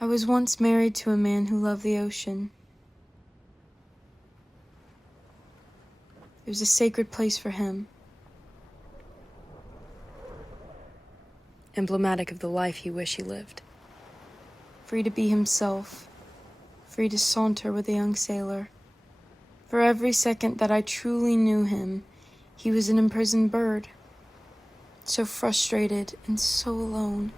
I was once married to a man who loved the ocean. It was a sacred place for him, emblematic of the life he wished he lived. Free to be himself, free to saunter with a young sailor. For every second that I truly knew him, he was an imprisoned bird, so frustrated and so alone.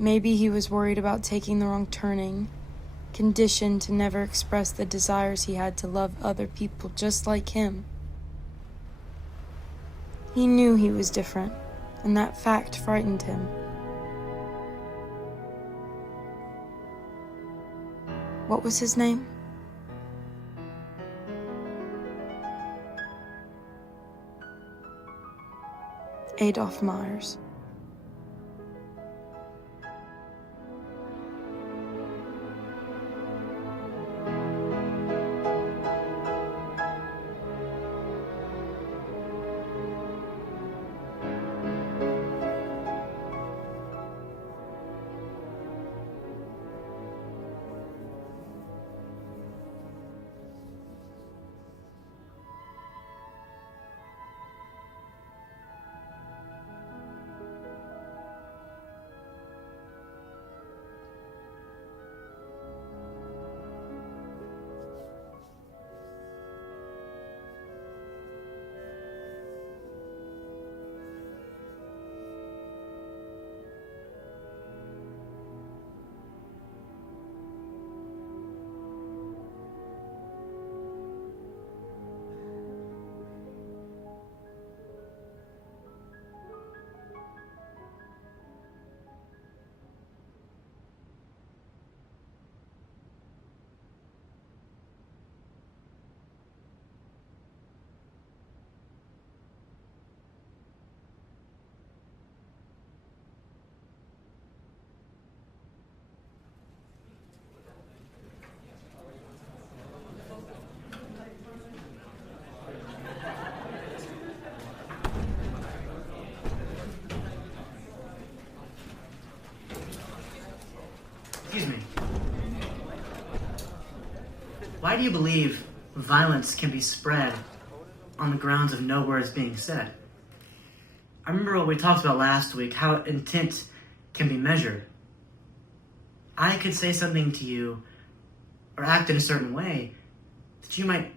Maybe he was worried about taking the wrong turning, conditioned to never express the desires he had to love other people just like him. He knew he was different, and that fact frightened him. What was his name? Adolph Myers. Excuse me. Why do you believe violence can be spread on the grounds of no words being said? I remember what we talked about last week, how intent can be measured. I could say something to you or act in a certain way that you might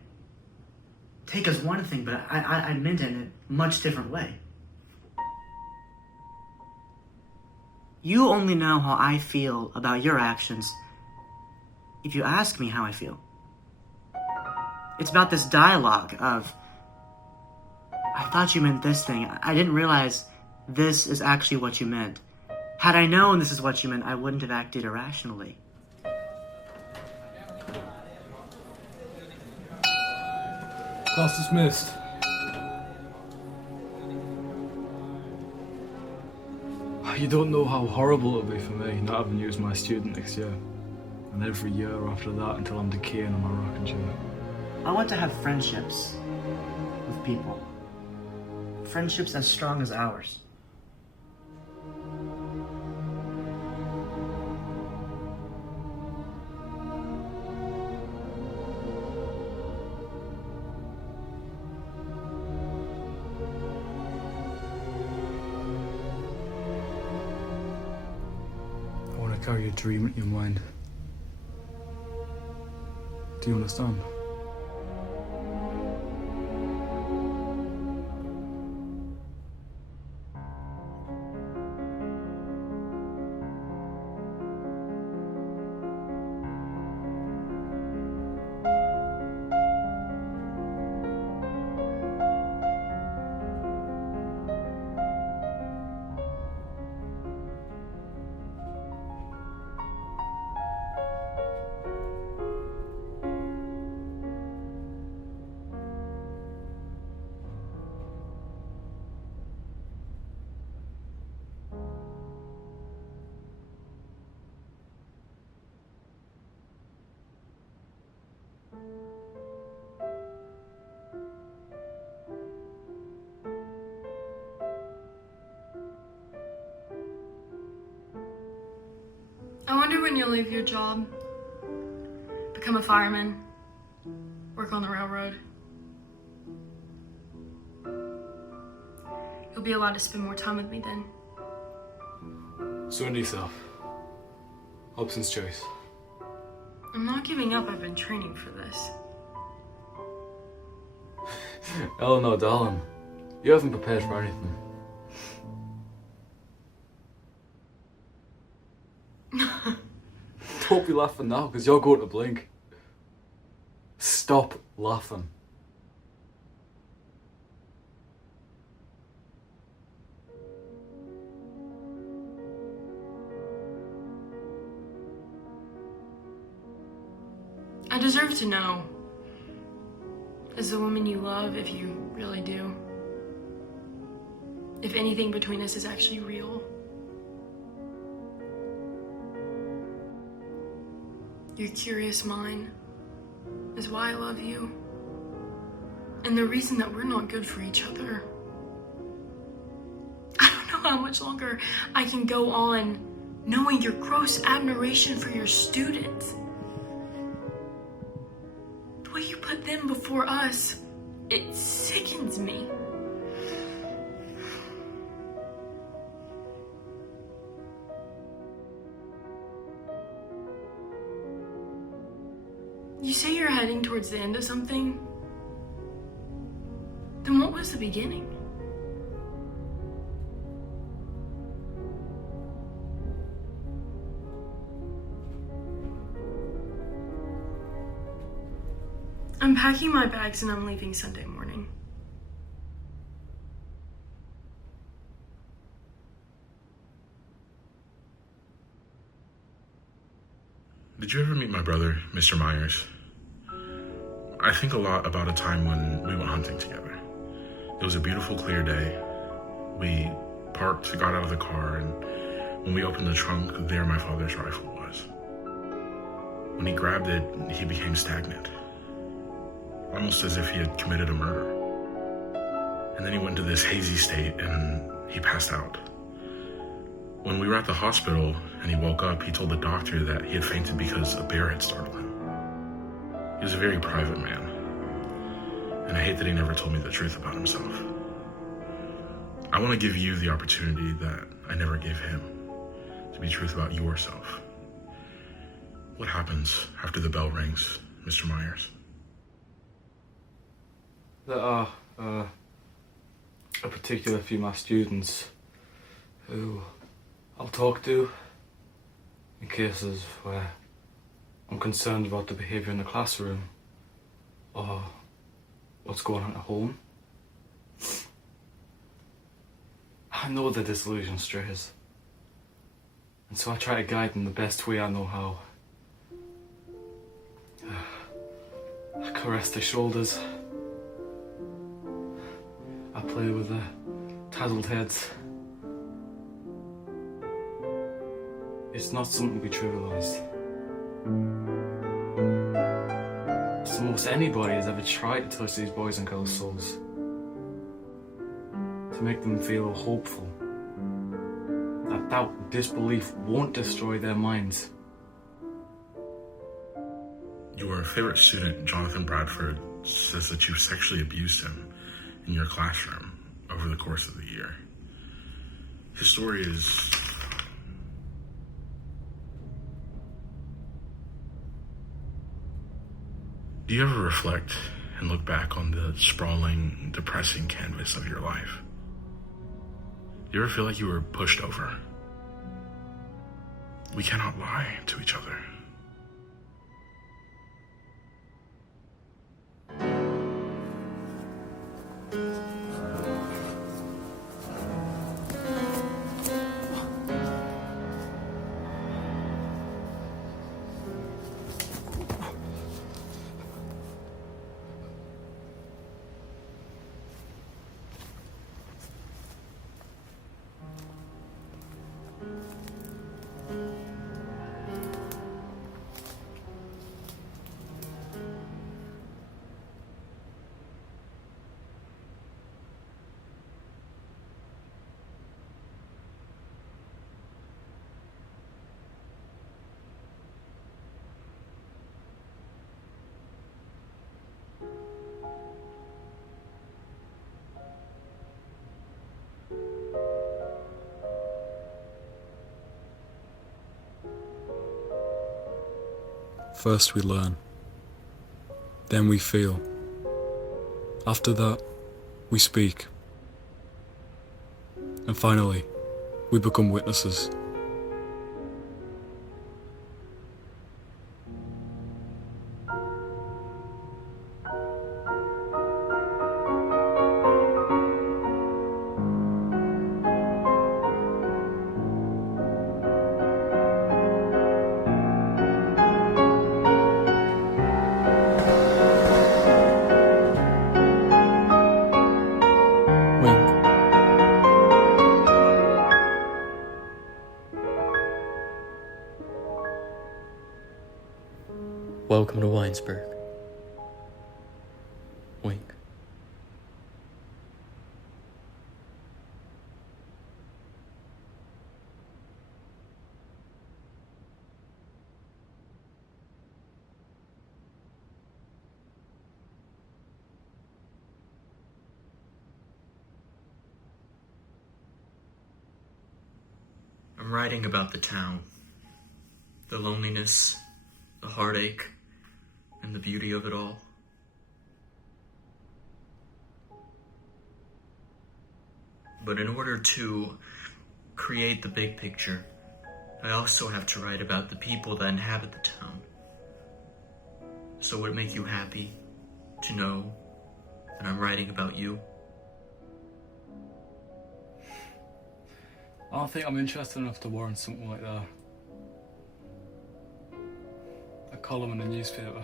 take as one thing, but I meant it in a much different way. You only know how I feel about your actions if you ask me how I feel. It's about this dialogue of, I thought you meant this thing. I didn't realize this is actually what you meant. Had I known this is what you meant, I wouldn't have acted irrationally. Class dismissed. You don't know how horrible it'll be for me not having you as my student next year. And every year after that until I'm decaying on my rocking chair. I want to have friendships with people. Friendships as strong as ours. I want to carry a dream in your mind. Do you understand? I wonder when you'll leave your job, become a fireman, work on the railroad. You'll be allowed to spend more time with me then. So into yourself. Hobson's choice. I'm not giving up. I've been training for this. Oh no, darling. You haven't prepared for anything. Don't be laughing now, because you're going to blink. Stop laughing. I deserve to know, as the woman you love, if you really do. If anything between us is actually real. Your curious mind is why I love you. And the reason that we're not good for each other. I don't know how much longer I can go on knowing your gross admiration for your students. The way you put them before us, it sickens me. You say you're heading towards the end of something? Then what was the beginning? I'm packing my bags and I'm leaving Sunday morning. Did you ever meet my brother, Mr. Myers? I think a lot about a time when we went hunting together. It was a beautiful, clear day. We parked, got out of the car, and when we opened the trunk, there my father's rifle was. When he grabbed it, he became stagnant, almost as if he had committed a murder. And then he went into this hazy state and he passed out. When we were at the hospital and he woke up, he told the doctor that he had fainted because a bear had startled him. He was a very private man, and I hate that he never told me the truth about himself. I want to give you the opportunity that I never gave him, to be truth about yourself. What happens after the bell rings, Mr. Myers? There are a particular few of my students who I'll talk to in cases where I'm concerned about the behaviour in the classroom or what's going on at home. I know they're disillusioned strays, and so I try to guide them the best way I know how. I caress their shoulders. I play with their tazzled heads. It's not something to be trivialised. It's the most anybody has ever tried to touch these boys and girls' souls. To make them feel hopeful. That doubt, disbelief won't destroy their minds. Your favorite student, Jonathan Bradford, says that you sexually abused him in your classroom over the course of the year. His story is... Do you ever reflect and look back on the sprawling, depressing canvas of your life? Do you ever feel like you were pushed over? We cannot lie to each other. First we learn, then we feel. After that, we speak. And finally, we become witnesses. Wink. Welcome to Winesburg. Wink. I'm writing about the town, the loneliness, the heartache, and the beauty of it all. But in order to create the big picture, I also have to write about the people that inhabit the town. So would it make you happy to know that I'm writing about you? I don't think I'm interested enough to warrant something like that. A column in a newspaper.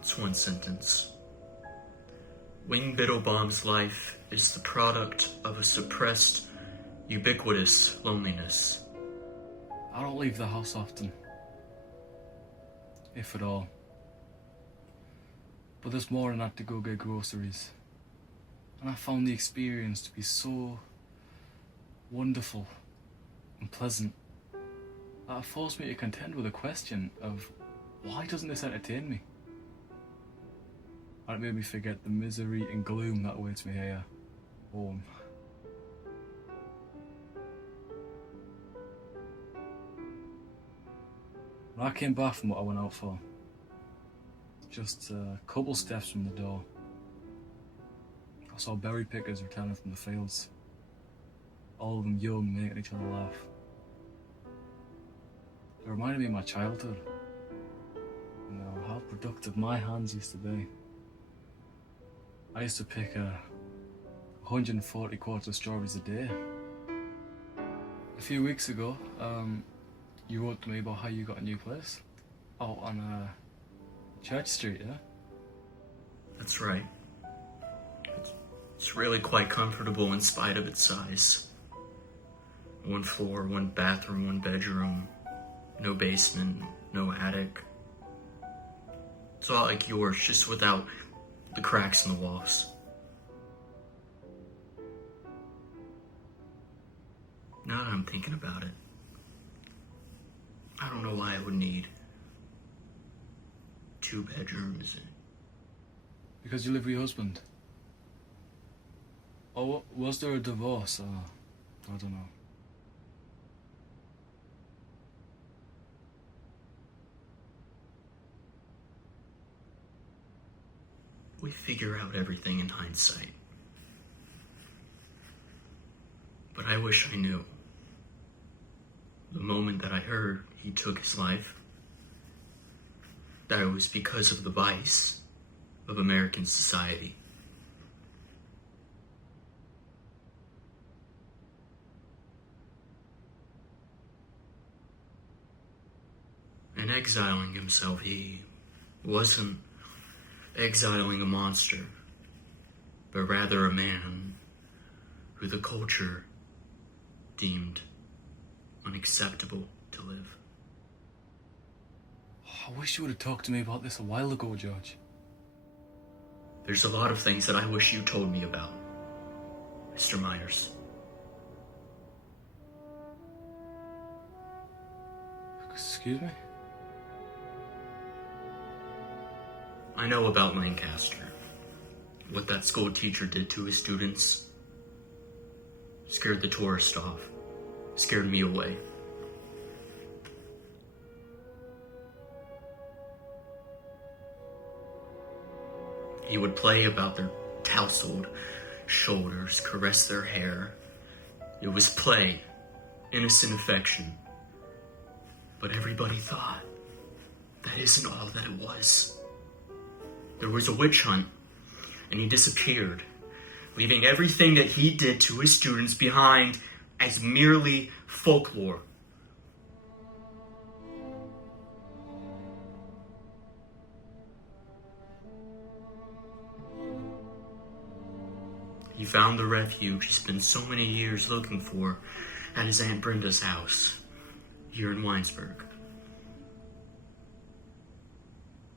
It's one sentence. Wing Biddlebaum's life is the product of a suppressed, ubiquitous loneliness. I don't leave the house often. If at all. But there's more than that to go get groceries. And I found the experience to be so wonderful and pleasant that it forced me to contend with a question of why doesn't this entertain me? And it made me forget the misery and gloom that awaits me here, home. When I came back from what I went out for, just a couple steps from the door, I saw berry pickers returning from the fields. All of them young, making each other laugh. It reminded me of my childhood. You know, how productive my hands used to be. I used to pick 140 quarts of strawberries a day. A few weeks ago, you wrote to me about how you got a new place. Out on Church Street, yeah? That's right. It's really quite comfortable in spite of its size. 1 floor, 1 bathroom, 1 bedroom, no basement, no attic. It's all like yours, just without the cracks in the walls. Now that I'm thinking about it, I don't know why I would need 2 bedrooms. Because you live with your husband? Or was there a divorce? I don't know. We figure out everything in hindsight. But I wish I knew. The moment that I heard he took his life, that it was because of the vice of American society. In exiling himself, he wasn't exiling a monster, but rather a man who the culture deemed unacceptable to live. I wish you would have talked to me about this a while ago, George. There's a lot of things that I wish you told me about, Mr. Myers. Excuse me? I know about Lancaster. What that school teacher did to his students scared the tourist off, scared me away. He would play about their tousled shoulders, caress their hair. It was play, innocent affection. But everybody thought that isn't all that it was. There was a witch hunt, and he disappeared, leaving everything that he did to his students behind as merely folklore. He found the refuge he spent so many years looking for at his Aunt Brenda's house, here in Winesburg.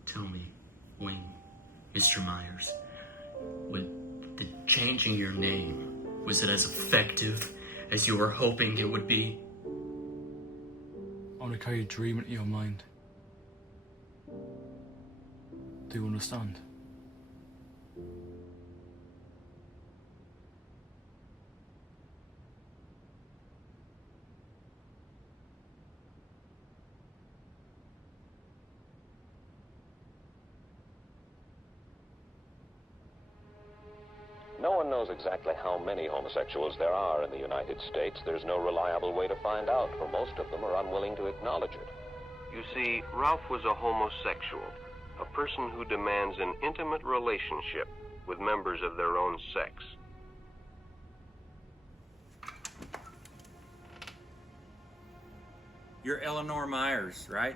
Tell me, Wayne, Mr. Myers, with the changing your name, was it as effective as you were hoping it would be? I want to carry a dream into your mind. Do you understand? No one knows exactly how many homosexuals there are in the United States. There's no reliable way to find out, for most of them are unwilling to acknowledge it. You see, Ralph was a homosexual, a person who demands an intimate relationship with members of their own sex. You're Eleanor Myers, right?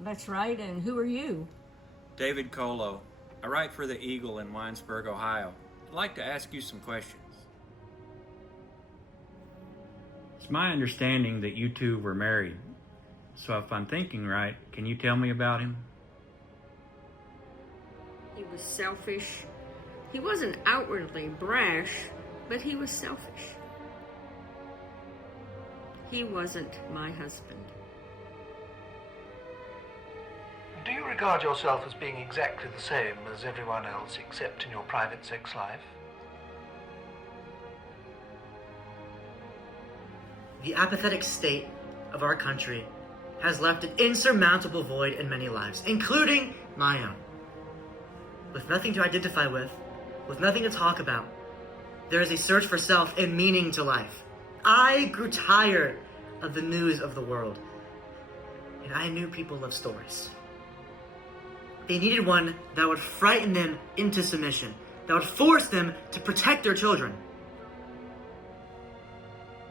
That's right, and who are you? David Colo. I write for the Eagle in Winesburg, Ohio. I'd like to ask you some questions. It's my understanding that you two were married. So if I'm thinking right, can you tell me about him? He was selfish. He wasn't outwardly brash, but he was selfish. He wasn't my husband. Do you regard yourself as being exactly the same as everyone else except in your private sex life? The apathetic state of our country has left an insurmountable void in many lives, including my own. With nothing to identify with nothing to talk about, there is a search for self and meaning to life. I grew tired of the news of the world, and I knew people loved stories. They needed one that would frighten them into submission, that would force them to protect their children.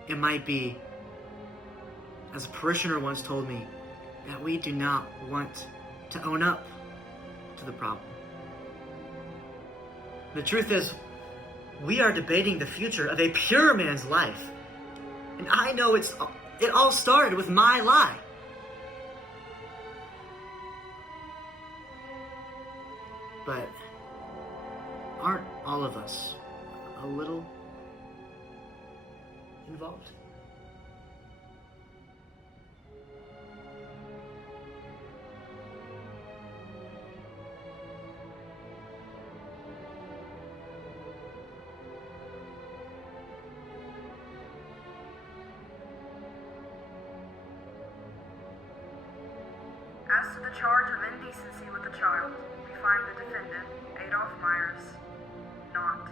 It might be, as a parishioner once told me, that we do not want to own up to the problem. The truth is, we are debating the future of a pure man's life. And I know it all started with my lie. But aren't all of us a little involved? As to the charge of indecency with a child, we find the defendant, Adolph Myers, not